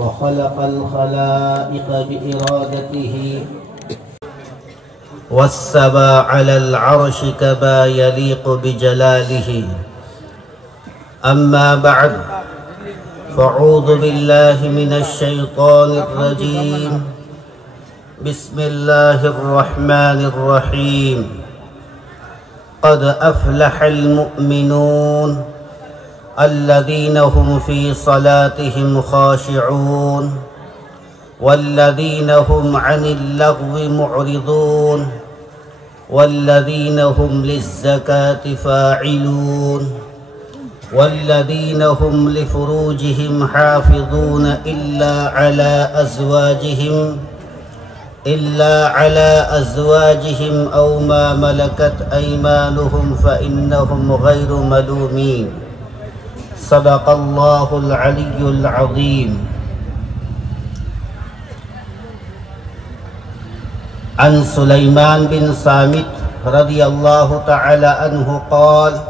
وخلق الخلائق بإرادته واستوى على العرش كما يليق بجلاله. أما بعد، فأعوذ بالله من الشيطان الرجيم. بسم الله الرحمن الرحيم. قد أفلح المؤمنون الذين هم في صلاتهم خاشعون والذين هم عن اللغو معرضون والذين هم للزكاة فاعلون والذين هم لفروجهم حافظون إلا على أزواجهم أو ما ملكت أيمانهم فإنهم غير ملومين. صدق الله العلي العظيم. عن سليمان بن صامت رضي الله تعالى عنه قال: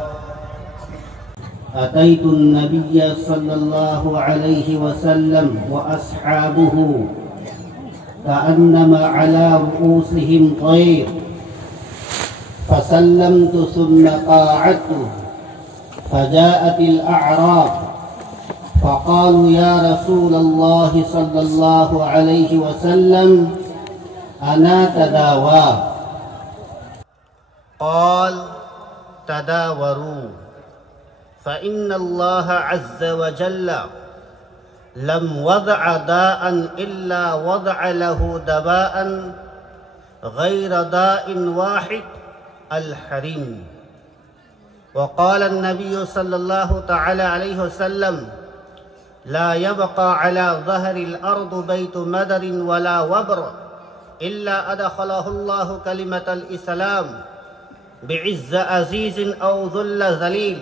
أتيت النبي صلى الله عليه وسلم وأصحابه كأنما على رؤوسهم طير، فسلمت ثم قاعدت، فجاءت الأعراب فقالوا: يا رسول الله صلى الله عليه وسلم أنا تداوى. قال: تداوروا، فإن الله عز وجل لم وضع داء إلا وضع له دواء غير داء واحد: الحريم. وقال النبي صلى الله تعالى عليه وسلم: لا يبقى على ظهر الأرض بيت مدر ولا وبر إلا أدخله الله كلمة الإسلام بعز عزيز أو ذل ذليل،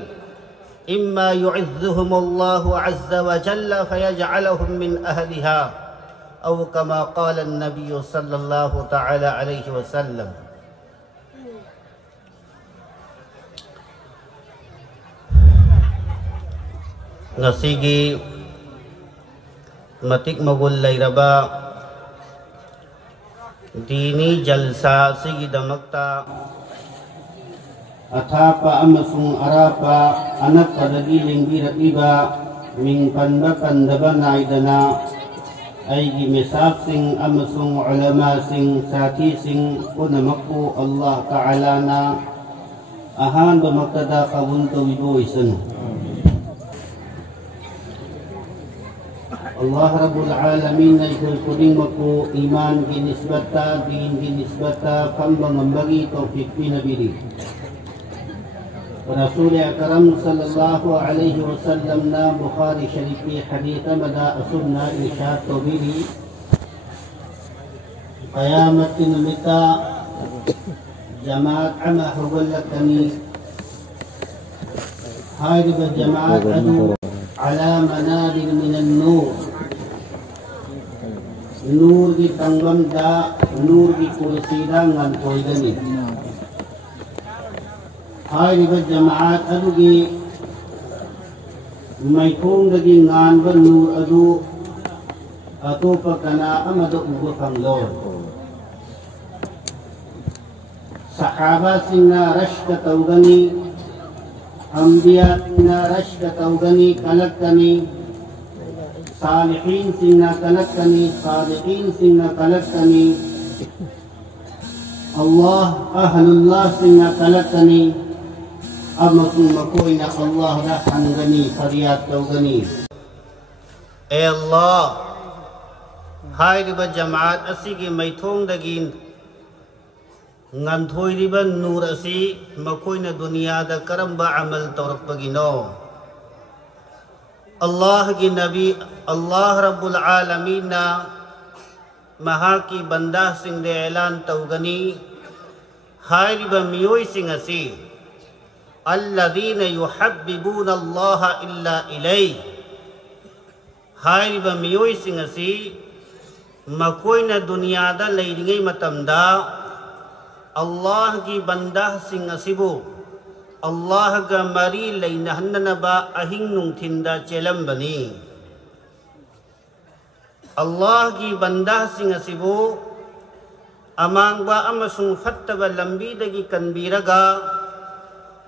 إما يعزهم الله عز وجل فيجعلهم من أهلها، أو كما قال النبي صلى الله تعالى عليه وسلم. Ngasigi matik magullay raba dini jalsa sigi damakta athapa amasung arapa anak kadagiling birat iba ming pandakan daba naidana ay gimisap sing amasung ulama sing sati sing unamakku Allah Ta'ala na ahan bamaktada kabunto wibu isan. Allah Rabbul Alamin ay kulkuling maku iman ginisbata din ginisbata pambangambagi taufiq pinabili. Rasul Akram sallallahu alaihi wasallam na Bukhari Sharifi haditha mada asunna irsyad tawbili qayamat tinumita jamaat ama hawalak kami harib jamaat adu ala manabir minan nur nur di tanggam da nur di kursi dangan koy gani hai di jamaat adu gi may kong dagi ngan ba nur adu ato pakana amado ugo panglo sahaba sinna rashka tawgani anbiya sinna rashka tawgani kalakani صالحين سنة كلكني صادقين سنة كلكني الله أهل الله سنة كلكني أما ثم كوين الله رحم غني فريات توغني. اے اللہ ہائی ربا جماعت اسی کی میتھونگ دگین nganthoy riban nur asi makoy na dunya da karamba amal tawrak pagino Allah ki nabi Allah Rabbul Alamin na mahaki banda sing de elan tawgani hay riba miyoy sing asi alladhina yuhabbibuna Allah illa ilay hay riba miyoy sing asi makoy na dunya da laydingay matamda Allah ki banda sing asibu Allah ga mari laynahan na ba ahing nung tinda chelam bani Allah ki banda sing asibu amangba amasung fattaba lambi dagi kanbiraga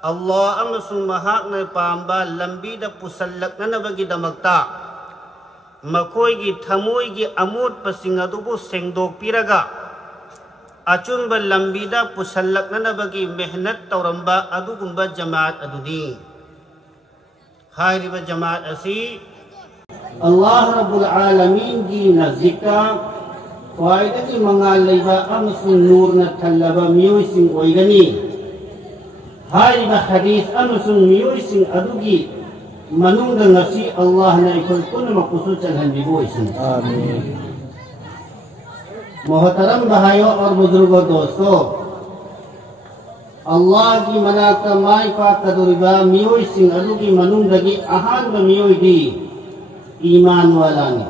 Allah amasung mahak na pamba lambi da pusallak na nabagi damagta makoy gi thamoy gi amut pasingadubu sengdok piraga achun ba lambi da pusallak na nabagi mehnat tawramba adugumba jamaat adudi hayri ba jamaat asi Allah Rabbul Alamin gi nazika faida ki mangalay ba amasung nur na talaba miyoy sing oygani hari ba hadith amasung miyoy sing adugi manungga ngasi Allah na ikul kun makusucan hanbibo isin amin Muhtaram bahayo aur buzurgo dosto Allah ki manaka mai pa kaduriba miyoy sing adugi manungga gi ahan ba miyoy di iman walani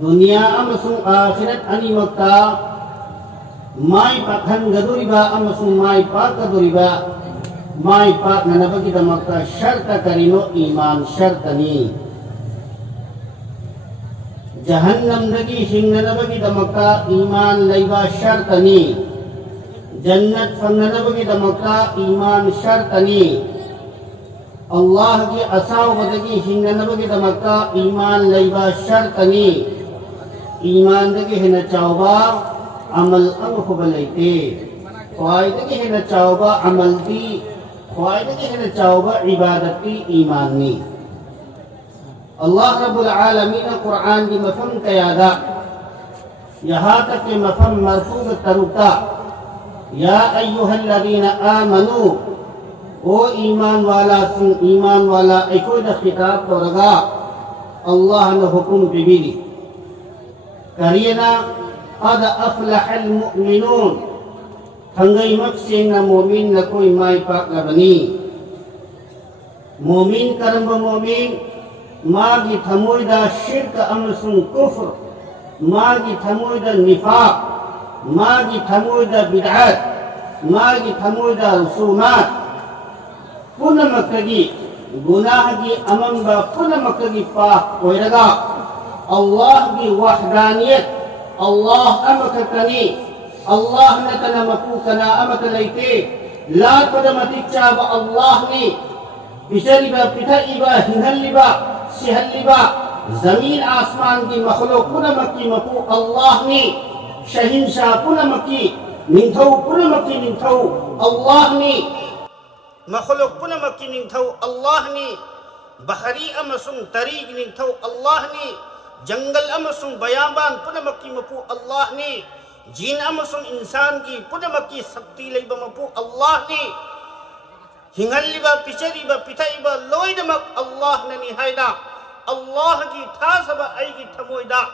dunia amasung akhirat ani makta mai pakhan gaduriba amasung mai pa kaduriba mai pa nanabagi da makta syarta karino iman syartani jahannam dagi hing nanabagi da makta iman laiba syartani jannat fang nanabagi da makta iman syartani Allah ki asaw badagi hinna nabagi damakta iman laiba syartani iman dagi hina chawba amal ang khubalaite khwai dagi hina chawba amal di khwai dagi hina chawba ibadati imanni Allah Rabbul Alamin Quran di mafhum kayada yaha tak ke mafhum marfu taruka ya ayyuhalladhina amanu O iman wala sing iman wala ikoy da khitab toraga Allah na hukum pibili kariyana qad aflaha almu'minun hangay maksing na mu'min na koy may paklabani mu'min karamba mu'min magi thamoy da shirka amasung kufr magi thamoy da nifaq magi thamoy da bid'at magi thamoy da rusumat puna makagi gunah gi amamba puna makagi pa koiraga Allah gi wahdaniyat Allah amakatani Allah natana mapukana amakalaite la pada matikcha ba Allah ni bisariba pitaiba hinhalliba sihalliba zamin asman gi makhluk puna makki mapu Allah ni shahinshah puna makki ninthau puna makki ninthau Allah ni makhluk puna makining tau Allah ni bahari amasung tarig ning tau Allah ni janggal amasung bayaban puna makimapu Allah ni jin amasung insan ki puna maki sakti laiba mapu Allah ni hingal liba pichari ba pitai ba loy damak Allah na ni haida Allah ki thasaba ai ki thamoida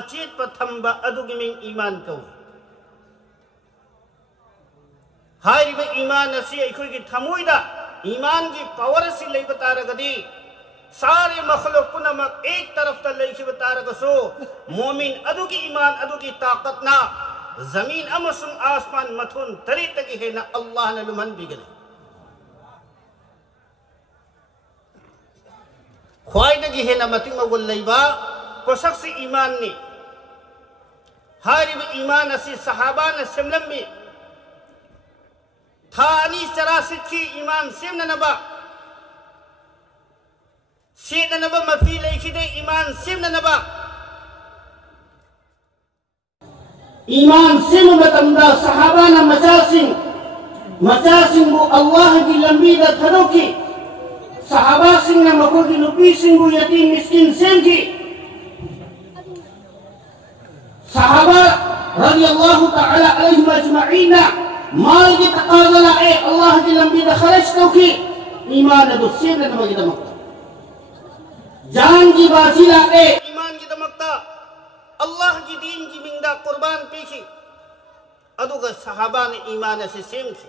achit pathamba adugiming iman kau Hari ba iman nasi ikoi ki thamoida iman ki power si lay batara gadi sare makhluk puna mak ek taraf ta lay ki batara gaso mu'min adu ki iman adu ki taqat na zamin amasung asman mathun tari tagi hai na Allah na luman bigal khwai tagi hai na mating magul lay ba kosak si iman ni hari ba iman nasi sahaba na simlam mi Thani charasit ki iman sim na naba si na naba mafilay ki de iman sim na naba iman sim matamda sahaba na macasing bu Allah ki lambida thanoki sahaba sing na makogi lupi sing bu yatim miskin sim ki sahaba radiyallahu ta'ala alaihim ajma'ina mal ki taqadala Allah ki lambida kharaj tawki iman adu sim na naba kita makta jaan ki basila iman kita makta Allah ki deen ki minda qurban peki adu ka sahaba ne iman se sim ki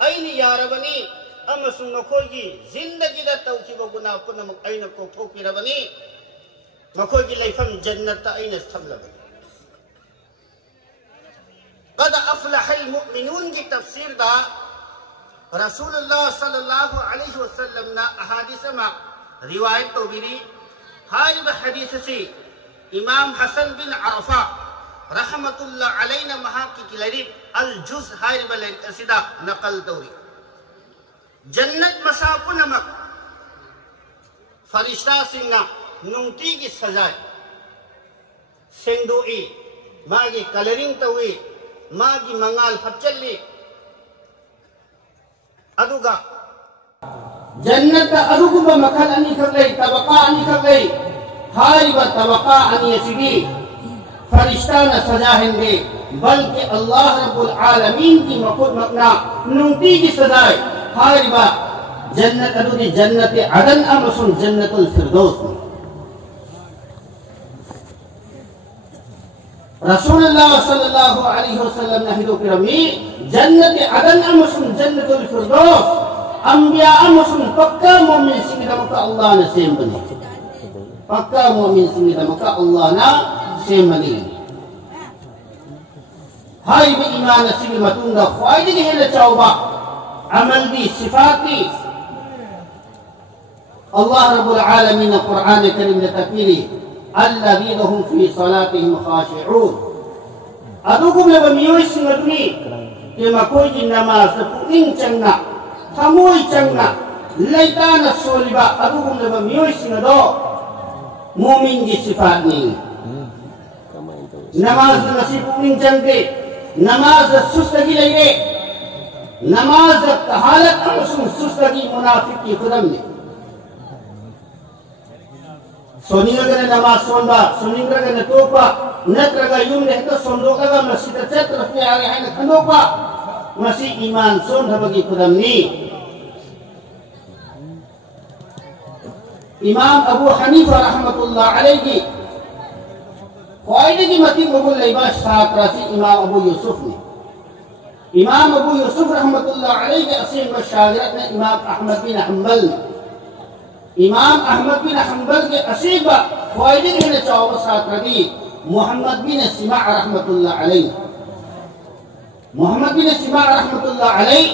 ꯑꯩꯅ ꯌꯥꯔꯕꯅꯤ ꯑꯃꯁꯨꯡ ꯃꯈꯣꯏꯒꯤ ꯖꯤꯟꯗꯒꯤꯗ ꯇꯧꯈꯤꯕ ꯒꯨꯅꯥ ꯄꯨꯝꯅꯃꯛ ꯑꯩꯅ ꯀꯣꯛꯊꯣꯛꯄꯤꯔꯕꯅꯤ ꯃꯈꯣꯏꯒꯤ ꯂꯩꯐꯝ ꯖꯟꯅꯠꯇ ꯑꯩꯅ ꯊꯝꯂꯕꯅꯤ قد أفلح المؤمنون کی تفسیر دا رسول اللہ صلی اللہ علیہ وسلم نا احادیث ما روایت تو بیری ہائی بحدیث سے امام حسن بن عرفہ رحمت اللہ علیہ محاقی کی لریب الجز ہائی بلیر اسدہ نقل دوری جنت مساق نمک فرشتہ سنگا نمتی کی سزائے سندوئی ماگی کلرنگ توئی ماگی منگال پچلی ادوگا جنت ادوگا مکھل انی کر گئی طبقہ انی کر گئی ہائی با طبقہ انی سگی فرشتہ نہ سزا ہندے بلکہ اللہ رب العالمین کی مخود مقنا نمتی کی سزائے ہائی با جنت ادوگی جنت عدن امسن جنت الفردوس میں رسول اللہ صلی اللہ علیہ وسلم نے ہدو کرمی جنت عدن امسن جنت الفردوس انبیاء امسن پکا مومن سنگی دمکا اللہ نے سیم بنی پکا مومن سنگی دمکا اللہ نے سیم بنی ہائی بھی ایمان سنگی متونگا خواہد کی ہے چاوبا عمل دی صفات دی اللہ رب العالمین قرآن کریم نے تکمیری الذين هم في صلاتهم خاشعون ادوكم لبميوي سنغدني كما كوي نماز پوين چنگنا تھموي چنگنا ليتانا سولبا ادوكم لبميوي سنغدو مومن جي صفات نہیں نماز نسی پوين چنگے نماز سستگی لئے نماز حالت امسن سستگی منافق کی خدم نے سونی اگر نماز سونبا سونی اگر نتوپا نترگا یوم نہتا سوندوکا گا مسجد چت رفتے آگے ہیں نکھنوپا مسیح ایمان سون دھبگی خدم نی امام ابو حنیفہ رحمت اللہ علیہ کی قائدہ کی متی مغل لباس ساتھ راسی امام ابو یوسف نے امام ابو یوسف رحمت اللہ علیہ کے اسیم و شاگرت نے امام احمد بن حنبل نے امام احمد بن حنبل کے اسیب فائدے کہنے چاہو ساتھ ربی محمد بن سماع رحمت اللہ علیہ محمد بن سماع رحمت اللہ علیہ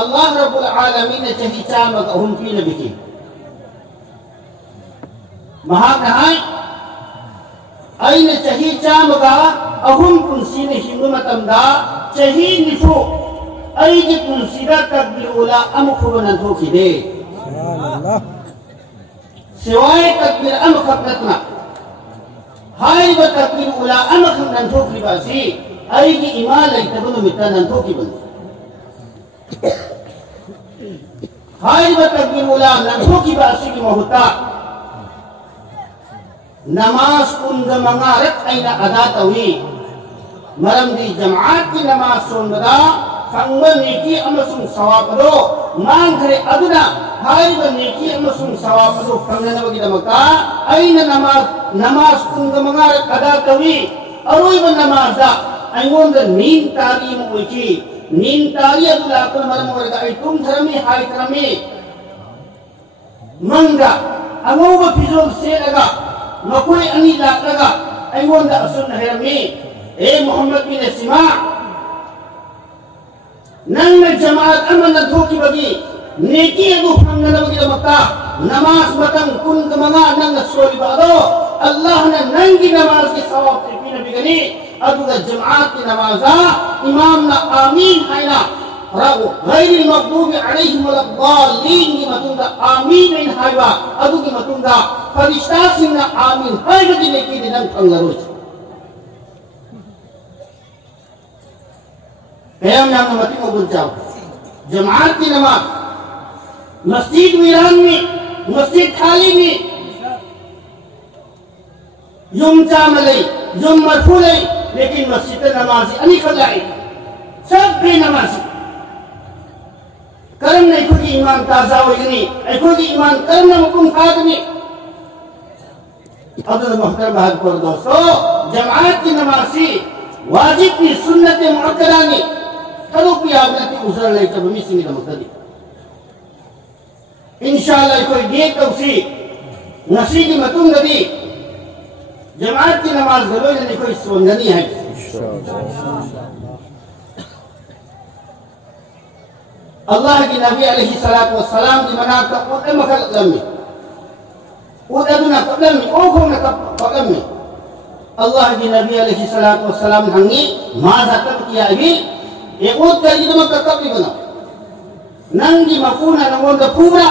اللہ رب العالمین نے چہی چامد اہم فی نبی کی مہا کہائیں این چہی چامگا اہم کنسین ہمتم دا چہی نفو این کنسیدہ تکبیر اولا امکھو ننتو کی دے سوائے تکبیر امخبرتنا ہائی و تکبیر اولا امخب ننتو کی باسی آئی کی ایمان ایتبنو متا ننتو کی بند ہائی و تکبیر اولا ننتو کی باسی کی محتا نماز کند منارت این ادا توی مرم دی جماعت کی نماز سون بدا فنگل نیکی امسن ثواب دو مان کرے ادنا ہائی و نیکی امسن ثواب دو فنگل نبگی دمکا این نماز کند منارت ادا توی اروی و نماز دا ایون دا نین تاریم اوچی نین تاری ادلا کل مرم ورگا ای تم دھرمی ہائی ترمی منگا امو و پیزول سے لگا مکوئی انی لاک لگا ایون دا اصن حرمی اے محمد بن سماع ننگ جماعت امن ندھو کی بگی نیکی ادو فنگل بگی دمکا نماز متن کند منگا ننگ سولی بادو اللہ نے ننگی نماز کی ثواب ترپین بگنی ادو دا جماعت کی نمازا امامنا آمین حینا غیر المغضوب علیہم والضالین کی متن دا آمین من حیوا ادو کی متن دا فرشتہ سنگا آمین حیوا کی نیکی دی ننگ فنگل روچ قیام نام نمتی کو بل چاہو جماعت کی نماز مسجد ویران میں مسجد خالی میں یم چاملئی یم مرفولئی لیکن مسجد نمازی انی خلائی سب بے نمازی کرم نے ایکو کی ایمان تازہ ہوئی ایکو کی ایمان کرم نے حکم قادمی عدد محترم بہت پر دوستو جماعت کی نمازی واجب کی سنت معقرانی کدو پی يابنتي أسر لي تبمي سنگي دمكتدي إن شاء الله يكوي ديك توسي نسيدي متون دي جماعت کی نماز گھروں نے کوئی سمجھنی ہے اللہ کی نبی علیہ السلام کی منع کا قدم قدم میں ودنا قدم میں اوکھوں نے قدم میں اللہ کی نبی علیہ السلام ہنگی ماذا تب کیا ابھی ایک اوت کا قدم کا قبل بنا ننگی مفونہ نمون دا پورا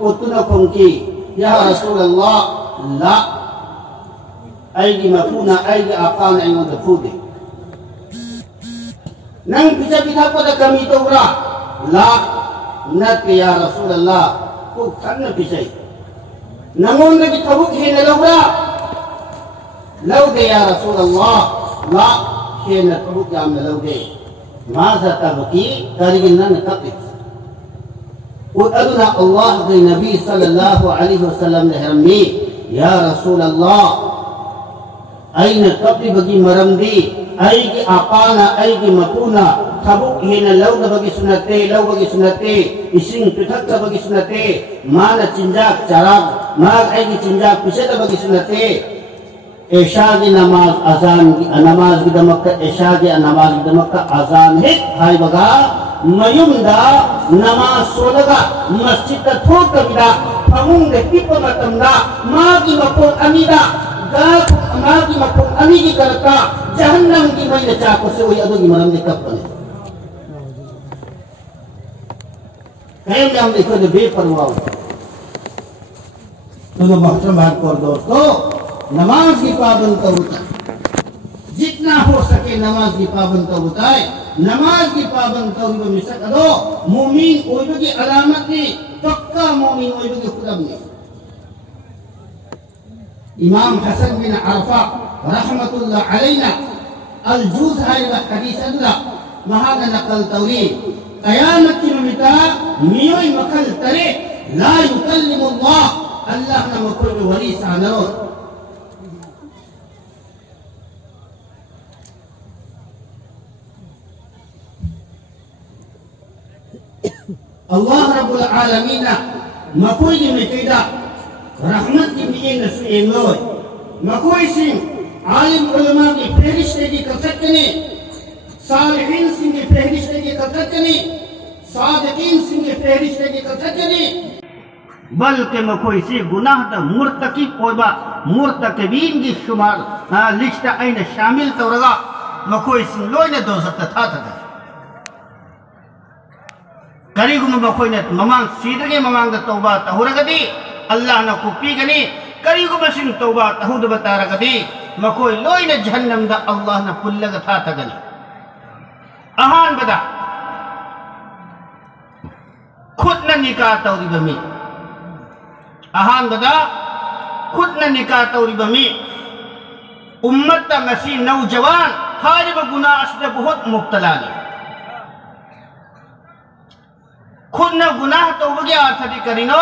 اتنا کنکی یا رسول اللہ لا أيدي مفونة أيدي أقان أيون دفودي نعم بيجا بيجا كذا كمي تورا لا نت يا رسول الله كو كنا بيجاي نمون لك تبوك هنا لورا لو دي يا رسول الله لا هنا تبوك يا من لو دي ماذا تبكي كارينا نتقي وأدنى الله النبي صلى الله عليه وسلم لهرمي يا رسول الله أين قبل بقي مرمدي أيك أقانا أيك مكونا تبوك هنا لو بقي سنتي لو بقي سنتي إسين بتك بقي سنتي مانا تنجاك چراغ ما أيك تنجاك بشت بقي سنتي إشاء نماز أذان نماز بدمك إشاء نماز بدمك أذان هيك هاي بقى ميوم دا نماز سولغا مسجد تھوک بدا فمون دے پیپا مطم دا ماں کی مکون امیدہ گاہ ماں کی مکون امی کی کرتا جہنم کی مجھے چاکو سے وہی ادو کی مرم دے کب بنے کہیں میں ہم دیکھو جو بے پرواہ ہوتا تو محترم بھائی کو دوستو نماز کی پابند کا ہوتا جتنا ہو سکے نماز کی پابند کا ہوتا ہے نماز کی پابند کا ہوئی بمسک ادو مومین اویدو کی علامت نے پکا مومین اویدو کی خدم نے امام حسن بن عرفہ رحمت اللہ علینا الجوز ہے حدیث اللہ مہانا نقل توری قیامت کی ممتا میوئی مکل ترے لا یکلم اللہ اللہ نمکل ولی سانرون اللہ رب العالمین مکوئی کی مکیدہ رحمت کی بیئے نسوئے نوئے مکوئی سن عالم علماء کی فہرشتے کی کثرت کرنے صالحین سن کی فہرشتے کی کثرت کرنے صادقین سن کی فہرشتے کی کثرت کرنے بلکہ مکوئی سی گناہ دا مرتقب قوبہ مرتقبین کی شمار لشتہ این شامل تورگا مکوئی سن لوئی نے دوزت تھا تھا کریگو مبخوینت ممان سیدگی ممان دا توبہ تہورگدی اللہ نا کپی گنی کریگو بسن توبہ تہود بتارگدی مکوئی لوئی نا جہنم دا اللہ نا پلگ تھا تگنی اہان بدا خود نا نکاح توری بمی اہان بدا خود نا نکاح توری بمی امت تا مسیح نوجوان خارب گناہ اسدے بہت مبتلانی خود نہ گناہ تو بگیا آتھتی کرینو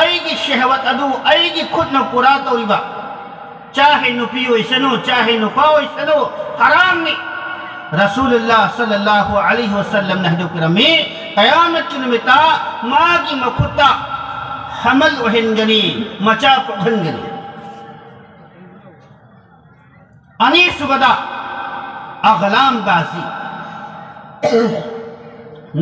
آئی کی شہوت ادو آئی کی خود نہ پورا تو ریبا چاہے نو پیو اسنو چاہے نو پاو اسنو حرام نہیں رسول اللہ صلی اللہ علیہ وسلم نہدو کرمی قیامت کنمتا ماں کی مکھتا حمل وہنگنی مچاپ وہنگنی انیس بدا اغلام بازی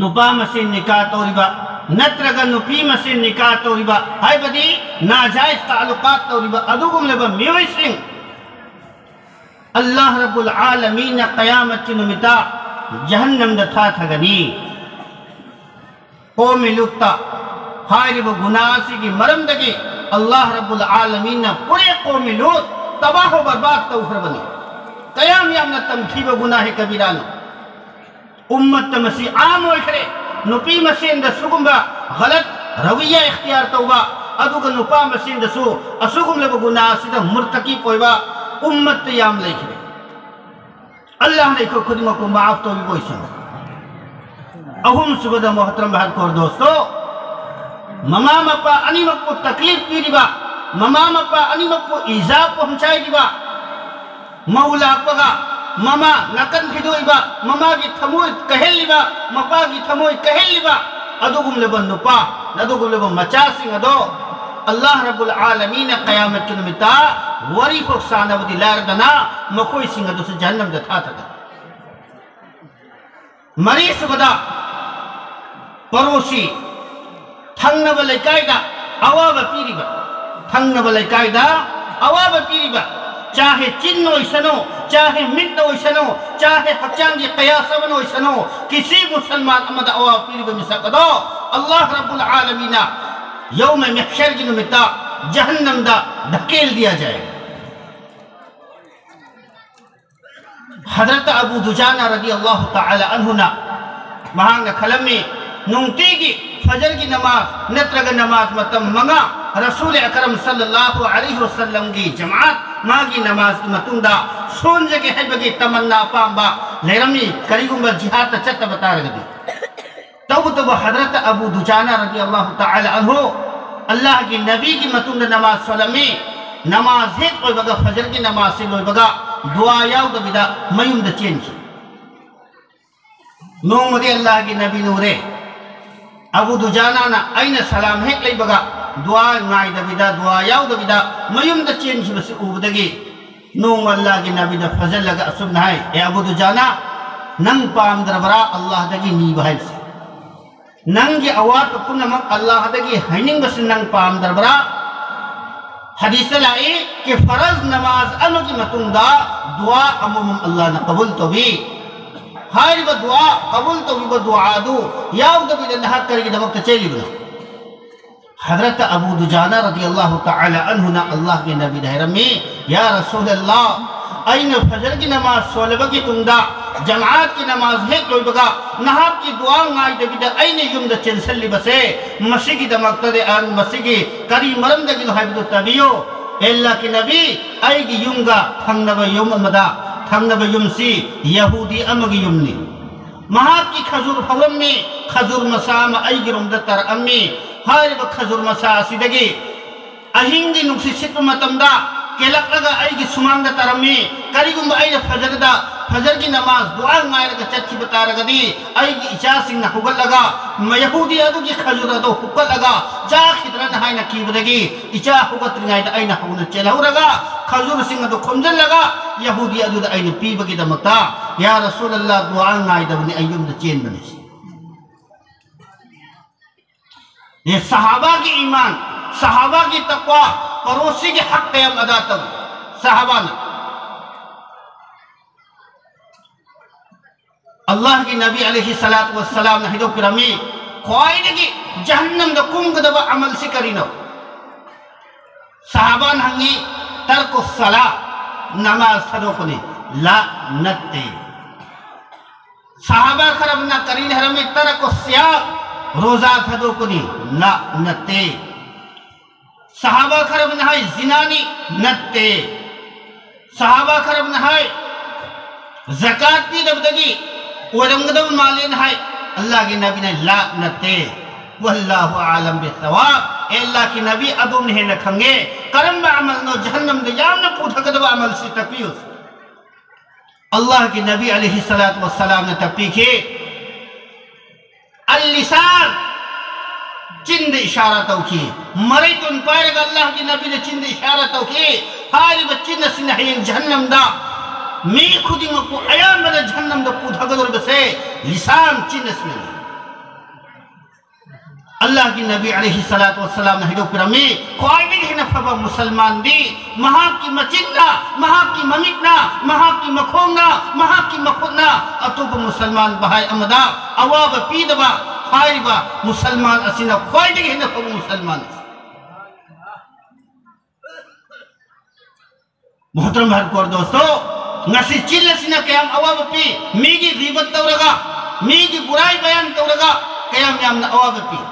نپا مسین نکاح توریبا نترگا نپی مسین نکاح توریبا ہائی بدی ناجائز تعلقات توریبا ادوگم لبا میوئی سنگ اللہ رب العالمین قیامت چنمتا جہنم دا تھا تھگنی قومی لکتا ہائی رب گناسی کی مرم دگی اللہ رب العالمین پورے قومی لوت تباہ و برباد توفر بنی قیام یامنا تمکیب گناہ کبیرانو امت مسیح عام وشرے نپی مسیح دا سگم با غلط رویہ اختیار توبا ادوگا نپا مسیح دا سو اسگم لبا گناہ سیدہ مرتقی پوئبا امت تیام لیکھرے اللہ نے کو خدمہ کو معاف تو بھی کوئی سن اہم سبدہ محترم بہت کور دوستو ممام اپا انیم اپو تکلیف پیری با ممام اپا انیم اپو ایزاب پہنچائی دی با مولا اپا mama nakan khidoiba mama gi thamoi kaheliba mapa gi thamoi kaheliba adugum leban nupa adugum leban macha sing ado Allah Rabbul Alamin qiyamat ki numita wari foksana budi lardana makoi sing ado se jahannam da tha tha mari subada parosi thangnaba laikai da awaba piriba thangnaba laikai da awaba piriba chahe chin oisano chahe mit oisano chahe hakchang gi qiyasa ban oisano kisi musliman amada awaba piriba misakado Allah Rabbul Alamin یوم محشر کی نمتا جہنم دا دھکیل دیا جائے گا حضرت ابو دجانہ رضی اللہ تعالی عنہ نا مہانگ کھلم میں نونگتی کی فجر کی نماز نترگ نماز متم منگا رسول اکرم صلی اللہ علیہ وسلم کی جماعت ماں کی نماز کی متن دا سون جگہ حجب کی تمنا پامبا لیرمی کریگم بر جہاد چت بتا رگ دی تو حضرت ابو دجانہ رضی اللہ تعالی عنہ اللہ کی نبی کی متن نماز سلمی نماز ہیت کوئی بگا فجر کی نماز سے لوئی بگا دعا یاو دا بدا میوم دا چین کی نوم دی اللہ کی نبی نورے ابو دجانہ نا این سلام ہیت لئی بگا دعا نائی دا بدا دعا یاو دا بدا میوم دا چین کی بس اوبدگی نوم اللہ کی نبی دا فجر لگا اسم نہائی اے ابو دجانہ ننگ پام دربرا اللہ دا کی نی بھائی سے ننگی اوات پکنہ مک اللہ دگی ہیننگ بس ننگ پام دربرا حدیث لائی کہ فرض نماز انو کی متن دا دعا امم اللہ نے قبول تو بھی ہاری با دعا قبول تو بھی با دعا دو یاو دبی دنہات کرے گی دمکتا چیلی بنا حضرت ابو دجانہ رضی اللہ تعالی عنہ نا اللہ کے نبی دہرمی یا رسول اللہ این فجر کی نماز سولبہ کی تندہ جماعت کی نماز ہے کوئی بگا نہاب کی دعا نگائی دے بیدہ این یم دا چنسلی بسے مسیح کی دا مقتد آن مسیح کی کری مرم دا کی نحابی دو تابیو اے اللہ کی نبی آئی کی یم گا تھنگ نبا یم امدا تھنگ نبا یم سی یہودی امگی یم نی مہاب کی خضور فورم میں خضور مسام آئی کی رمدہ تر امی ہاری با خضور مسا سیدگی اہنگی نکسی ست متم دا کلک لگا آئی کی سمان دا ترمی کریگم با آئی دا فجر دا فجر کی نماز دعا نگائی لگا چچی بتا رگا دی آئی کی اچاسنگ نا حقل لگا یہودی ادو کی خجور ادو حقل لگا چا خدرہ نہائی نا کیب دگی اچا حقت رنگائی دا آئی نا حقل چلہو رگا خجور سنگ ادو خمزل لگا یہودی ادو دا آئی نا پیب کی دا مکتا یا رسول اللہ دعا نگائی دا بنی ایوم دا چین بنیس یہ صحابہ کی ایمان صحابہ کی تقوی پروسی کے حق قیام ادا تب صحابہ نے اللہ کی نبی علیہ السلام نے حدو کرمی خواہی کی جہنم دا کنگ دبا عمل سے کرینو صحابہ نہنگی ترک الصلاة نماز صدو کنے لا نتے صحابہ کربنا کرین حرمی ترک السیاق روزہ صدو کنے لا نتے صحابہ کرب نہائی زنانی نتے صحابہ کرب نہائی زکاة پی دبدگی ورمگدو مالی نہائی اللہ کی نبی نے لا نتے واللہ عالم بالثواب اے اللہ کی نبی ادو نہیں لکھنگے کرم با عمل نو جہنم دے جام نہ پوٹھا کدو عمل سے تپیوس اللہ کی نبی علیہ السلام نے تپی کے اللسان چند اشارہ توکی مری تن پائے گا اللہ کی نبی نے چند اشارہ توکی ہاری بچند سنہین جہنم دا می خودی مکو ایام بدا جہنم دا پودھا گدر بسے لسان چند سنہین اللہ کی نبی علیہ السلام نے حدو پرمی خواہی بھی نہیں نفبا مسلمان دی محاق کی مچندہ محاق کی ممکنا محاق کی مکھونگا محاق کی مکھونا اتوب مسلمان بہائی امدا اواب پیدبا خواہی با مسلمان اسینا خواہی بھی نہیں نفبا مسلمان محترم بھر کور دوستو نسی چل اسینا قیام اواب پی میگی غیبت دورگا میگی برائی بیان دورگا قیام یامنا اواب پی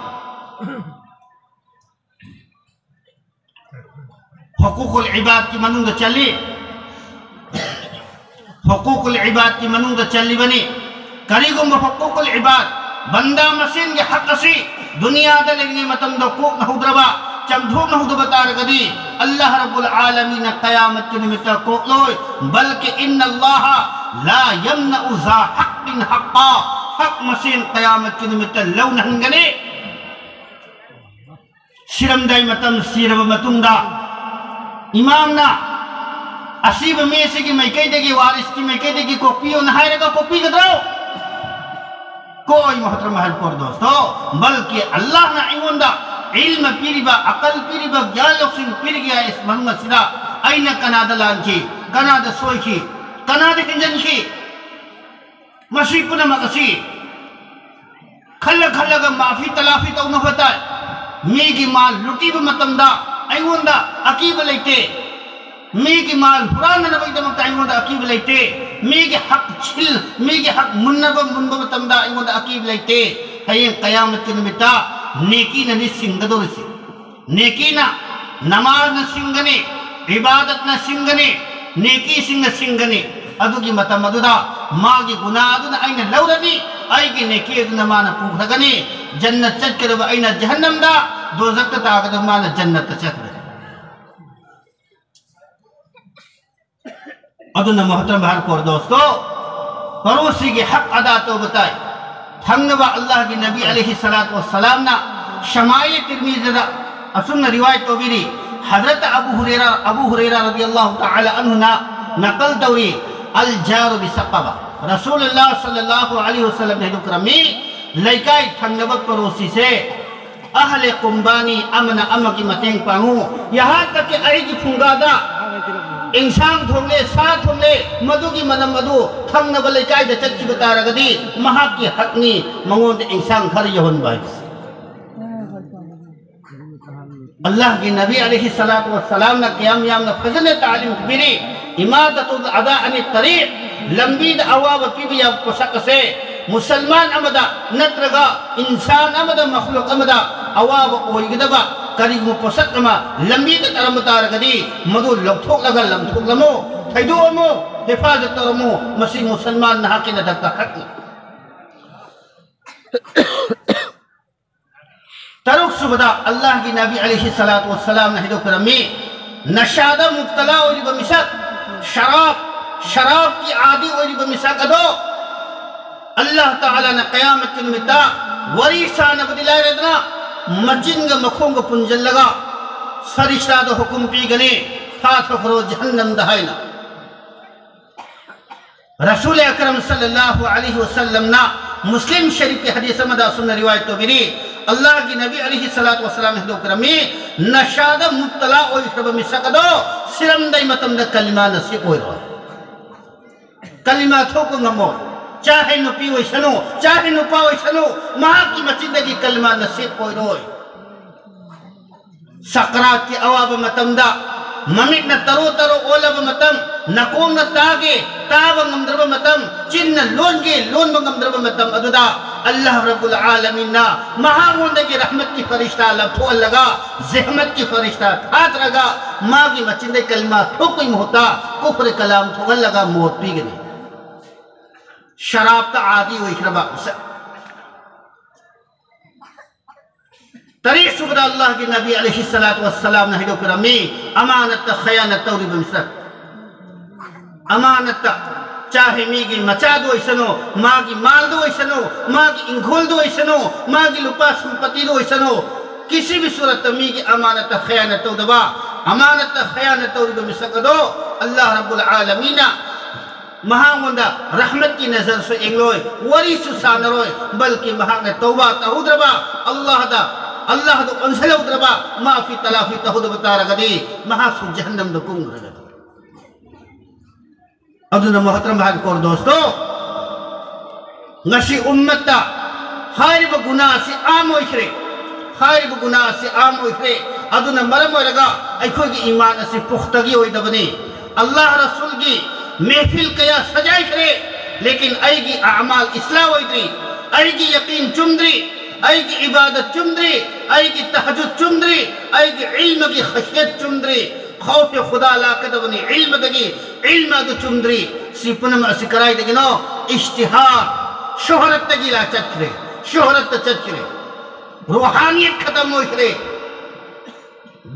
حقوق العباد کی منوں دا چلی حقوق العباد کی منوں دا چلی بنی کریگم حقوق العباد بندہ مسین کے حق اسی دنیا دا لگنی متم دا کوک نحود ربا چمدھو نحود بتا رگدی اللہ رب العالمین قیامت کی نمتا کوک لوئی بلکہ ان اللہ لا يمنع ذا حق حقا حق مسين قیامت کی نمت لو نہنگنے سرم دائی متم سیرب متم دا امامنا اسیب میسے کی میں کہتے گی وارث کی میں کہتے گی کوپیو نہائے رگا کوپی کدراؤ کوئی محترم حل پر دوستو بلکہ اللہ نا ایمان دا علم پیری با عقل پیری با جالوک سن پیر گیا اس محمد صدا این کناد لان کی کناد سوئی کی کناد ہنجن کی مسیح پنا مقسی کھلا کھلا گا معافی تلافی تو نہ ہوتا ہے میگی مال لٹی با متم دا ایمان دا عقیب لیتے میگی مال پران نبی دا مکتا ایمان دا عقیب لیتے میگی حق چھل میگی حق منبا متم دا ایمان دا عقیب لیتے ہین قیامت کی نمتا نیکی نہ سنگدو رسی نیکی نہ نماز نہ سنگنے عبادت نہ سنگنے نیکی سنگ سنگنے ادو کی متا مدودا ماں کی گناہ ادو نہ این لورنی آئی کی نیکی ادو نہ مانا پوکھ رگنے جنت چت کرو این جہنم دا دوزک تا آگا دا مانا جنت چت رگنے ادو نہ محترم بھار کور دوستو پروسی کی حق ادا تو بتائے تھنگبا اللہ کی نبی علیہ السلام نا شمائل ترمیز دا اصلا روایت تو بیری حضرت ابو حریرہ رضی اللہ تعالی عنہ نا نقل دوری الجار بسقبہ رسول اللہ صلی اللہ علیہ وسلم نے کرمی لائکائی تھنگبا پروسی سے اہل قنبانی امن کی متینگ پانگو یہاں تک کہ ای کی پھنگا دا انسان دھونگلے ساتھ ہونگلے مدو کی منم مدو تھنگ نبلے چاہی دا چچی بتا رگا دی محاق کی حقنی منگون دے انسان گھر یہون بائیس اللہ کی نبی علیہ السلام نا قیام یام نا فضل تعلیم کبیری امادت العداء عن الطریق لمبی دا عواب کی بھی اب پسک سے مسلمان امدا نترگا انسان امدا مخلوق امدا عواب اویگدبا قریب مپسک اما لمبی دا ترمتا رگدی مدو لگتھوک لگا لمتھوک لمو تھیدو امو حفاظت ترمو مسیح مسلمان نحاکی ندکتا حق ترک سبدا اللہ کی نبی علیہ السلام نے کرمی نشادہ مبتلا ہوئی بمسک شراب کی عادی ہوئی بمسک ادو اللہ تعالیٰ نے قیامت کی نمتا وریسان بدلائے ردنا مجنگ مکھونگ پنجل لگا سرشتہ دو حکم پی گنے تھا فرو جہنم دہائنا رسول اکرم صلی اللہ علیہ وسلم نا مسلم شریف کے حدیث مدہ سنن روایت تو بری اللہ کی نبی علیہ السلام نے کرمی نشادہ مبتلا ہوئی شب مسکدو سرم دائی متم دا کلمہ نصیب ہوئی رو کلمہ تھوکو نمو چاہے نو پیوئی شنو چاہے نو پاوئی شنو ماں کی مسجدگی کلمہ نصیب ہوئی روئی سقرات کی عواب متم دا ممک نا ترو اولب متم نکوم نا تاگے تاو نمدرب متم چن لونگے لون نمدرب متم ادودا اللہ رب العالمین نا مہاوندے کی رحمت کی فرشتہ لبھو لگا زحمت کی فرشتہ تھات رگا ماں کی مسجدے کلمہ تھوکوئی مہتا کفر کلام تھوکن لگا موت پی گنے شراب تا عادی ہوئی شربا طریق سبدا اللہ کی نبی علیہ السلام نے کرمی امانت تا خیانت توری بمسر امانت تا چاہے میگی مچا دو ایسنو ماں کی مال دو ایسنو ماں کی انگھول دو ایسنو ماں کی لپا سمپتی دو ایسنو کسی بھی صورت میگی امانت تا خیانت تو دبا امانت تا خیانت توری بمسر دو اللہ رب العالمین مہاوندہ رحمت کی نظر سے انگلوئے وریسو سانروئے بلکہ مہاوندہ توبہ تہود ربا اللہ دا انسلو دربا ما فی تلافی تہود بتا رگا دی محاسو جہنم دا کنگ رگا دی ادنا محترم بھائی کور دوستو نشی امتا خارب گناہ سے عام ہوئے خارب گناہ سے عام ہوئے ادنا مرم ہوئے لگا ایکھو کی ایمان سے پختگی ہوئی دبنی اللہ رسول کی محفل کیا سجائی کرے لیکن ای کی اعمال اصلاح ہوئی دری ای کی یقین چمدری ای کی عبادت چمدری ای کی تحجد چمدری ای کی علم کی خشیت چمدری خوف خدا لاکت بنی علم دگی علم دو چمدری سپنم سکرائی دگی نو اشتہار شہرت دگی لا چچرے شہرت چچرے روحانیت ختم ہوئی کرے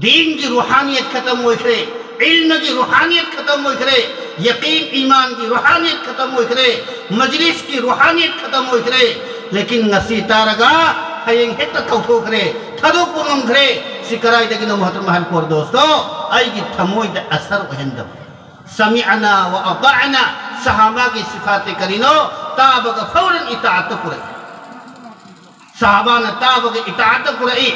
دین کی روحانیت ختم ہوئی کرے علم کی روحانیت ختم ہوئی کرے یقین ایمان کی روحانیت ختم ہوئی کرے مجلس کی روحانیت ختم ہوئی کرے لیکن نسی تارگا ہائیں ہیتا توتو کرے تھدو پونم کرے سکرائی دے گنو محترم محل کور دوستو آئی گی تھموئی دے اثر وہندم سمعنا و اطاعنا صحابہ کی صفات کرینو تابق فوراً اطاعت کرے صحابانا تابق اطاعت کرے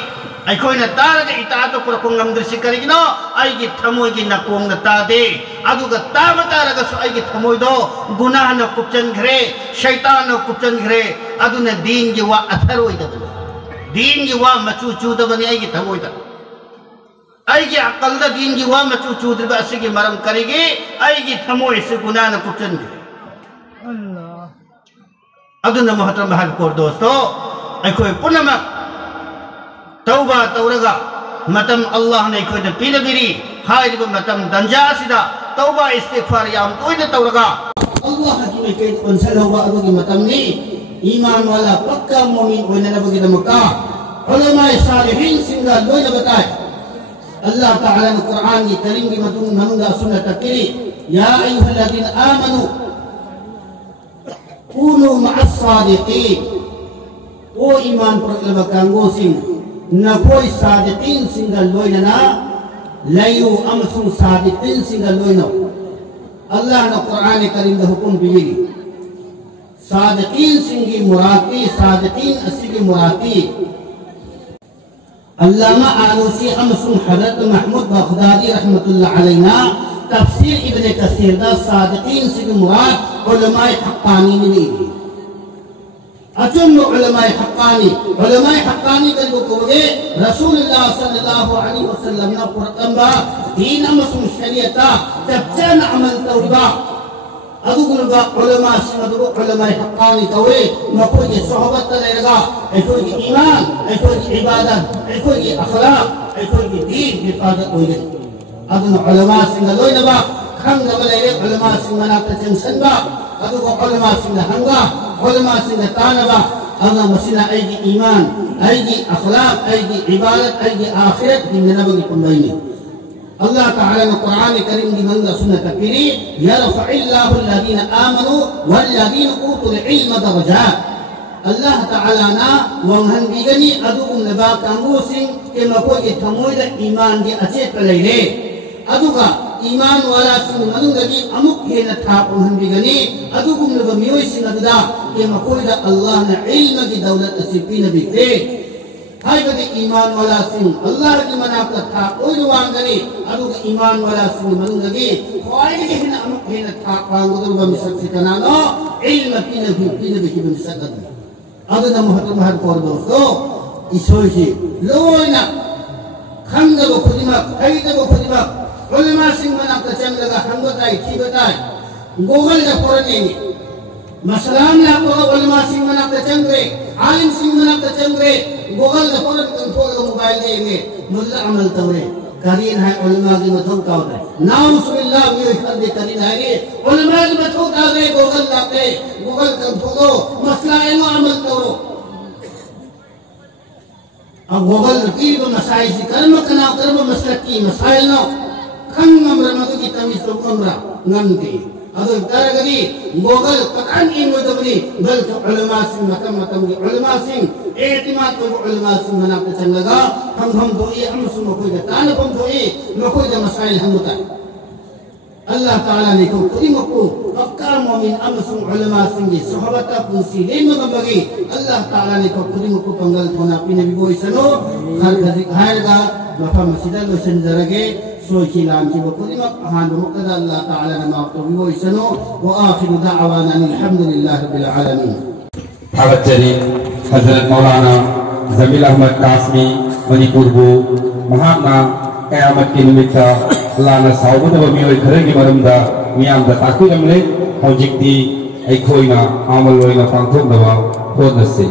ay koy na talaga itato ko kung ngamdir si karigino ay git thamoy gi nakong na tade aduga tama talaga so ay git thamoy do gunah na kupchan gre shaitan na kupchan gre adu na din gi wa athar hoy da din gi wa machuchu da bani ay git thamoy da ay gi aqal da din gi wa machuchu da ba asigi maram karigi ay git thamoy se gunah na kupchan gre Allah adu na muhtaram bahal kor dosto ay koy punama توبہ تورگا متم اللہ نے کوئی دے پیل بیری high دے متم دنجا سیدھا توبہ استغفار یام کوئی دے تورگا اللہ کی میں کہت انسل ہوا ادو کی متم نی ایمان والا پکا مومین ہوئی نے نبگی دمکا علماء صالحین سنگا لوئی نے بتائے اللہ تعالیٰ نے قرآن کی کریم کی متم منگا سنت تکری یا ایوہ الذین آمنوا کونوا مع الصادقین او ایمان پر علماء کانگو سنگ نہ کوئی صادقین سنگا لوئننا لیو امسن صادقین سنگا لوئنو اللہ نے قرآن کریم دا حکم بیلی صادقین سنگی مراتی صادقین اسیگی مراتی علامہ آلوسی امسن حضرت محمود بغدادی رحمت اللہ علینا تفسیر ابن کثیر دا صادقین سنگی مراد علماء حقانی ملی اچھن علماء حقانی کرو کوگے رسول اللہ صلی اللہ علیہ وسلم نا پرتنبا دین امسن شریعتا تبچان عمل توبا ادو گلبا علماء سمدو علماء حقانی کوئے مکوئی صحبت تلیرگا ایکوئی ایمان ایکوئی عبادت ایکوئی اخلاق ایکوئی دین حفاظت ہوئی ادو علماء سنگلوئی نبا خنگ بلیرے علماء سنگنا تچنسن با ادو علماء سنگہنگا علماء سنگتانبا انا مسنا ایگی ایمان ایگی اخلاق ایگی عبادت ایگی آخرت کی نبگی کنبینی اللہ تعالیٰ نے قرآن کریم دی منگا سنت کری یرفع اللہ الذین آمنوا والذین اوتوا العلم درجات اللہ تعالیٰ نا ومہنگیگنی ادوکم نبا کانگوسنگ کہ مکوئی تموید ایمان دی اچیت لیلے ادوکا ایمان والا سنگ منگی امک ہے نتھاپ مہنگیگنی ادوکم نبا میوئی سنگدا کہ مکوئی دا اللہ نے علم کی دولت اسیپی نبی تے ہائی بدی ایمان والا سنگ اللہ کی منافت تھا کوئی روان گنی ادوکا ایمان والا سنگ منگی خواہی ہن امک ہے نتھاپ وانگدر بمسک سکنانو علم کی نبی کی بمسک دن ادونا محترم ہر کور دوستو اسوشی لوئینا خنگ و خدمک حید و خدمک علماء سنگ منافت چند لگا خنگ بتائی تھی بتائی گوگل دا پورنی مسلام لا پورا علماء سنگ منافت چند رے عالم سنگ منافت چند رے گوگل دا پورا کنٹرول کا موبائل دیں گے ملہ عمل تورے کرین ہے علماء کی مطلب کا ہوتا ہے نعوذ باللہ یہ حد کرین ہے علماء کی مطلب کا ہوتا ہے گوگل لاتے گوگل کنٹرولو مسئلہ اینو عمل تورو اب گوگل رکیل با مسائل سی کرم کناو کرم مسلک کی مسائل نو خنگ ممرا مدو کی تمیز تو ممرا نمتی ادو ابتار گری گوگل قطعاً این مدبری بلکہ علماء سنگ متم کی علماء سنگ اعتماد کو علماء سنگ منافت چند لگا ہم دوئی امسو مکوئی دا تانب ہم دوئی مکوئی دا مسائل ہم ہوتا ہے اللہ تعالیٰ نے کو قدیم کو فکر مومن امسو علماء سنگی صحبتہ کنسی لین مبگی اللہ تعالیٰ نے کو قدیم کو پنگل کونا پینے بھی بوئی سنو خر خیر گا وفا مسجدہ لو سنزرگے سوچی لام کی وقدیم احان بمقتدى اللہ تعالیٰ نے ماقتو بھی بوئی سنو وآخر دعوانا الحمدللہ رب العالمین حضرت جلیل حضرت مولانا زمیل احمد قاسمی منی پوربو مہانا قیامت کی نمتا اللہ نے صحابت و میوئی گھر کی مرمدہ میام دا تاکو جملے ہوجک دی ایک ہوئینا عمل ہوئینا فانتوک دوا خود نسے